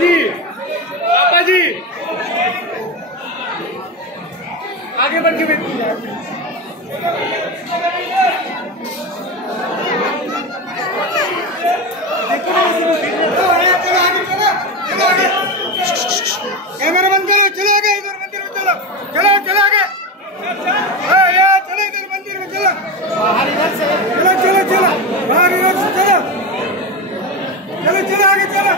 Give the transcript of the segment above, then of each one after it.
जी, पापा जी, आगे बढ़ के बैठिए। कैमरा बंद करो, चलो आगे, इधर मंदिर में चलो, चलो चलो आगे, चलो इधर मंदिर में चलो, बाहर इधर से, चलो चलो चलो, बाहर इधर से चलो, चलो चलो आगे चलो।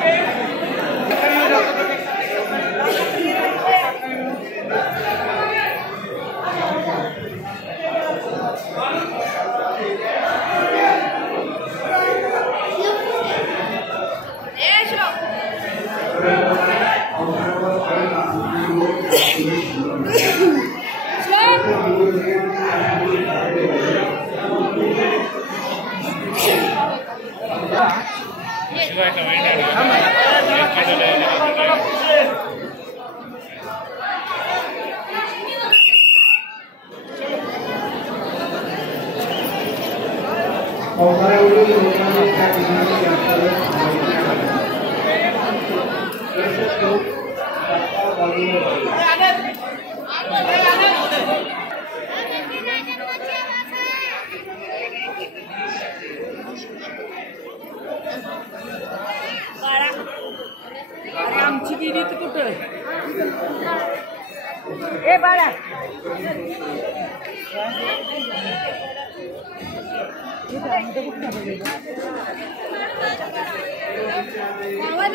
आमची दीदी तर कुठं ए बाळा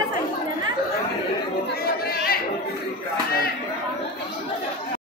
सांगितलं ना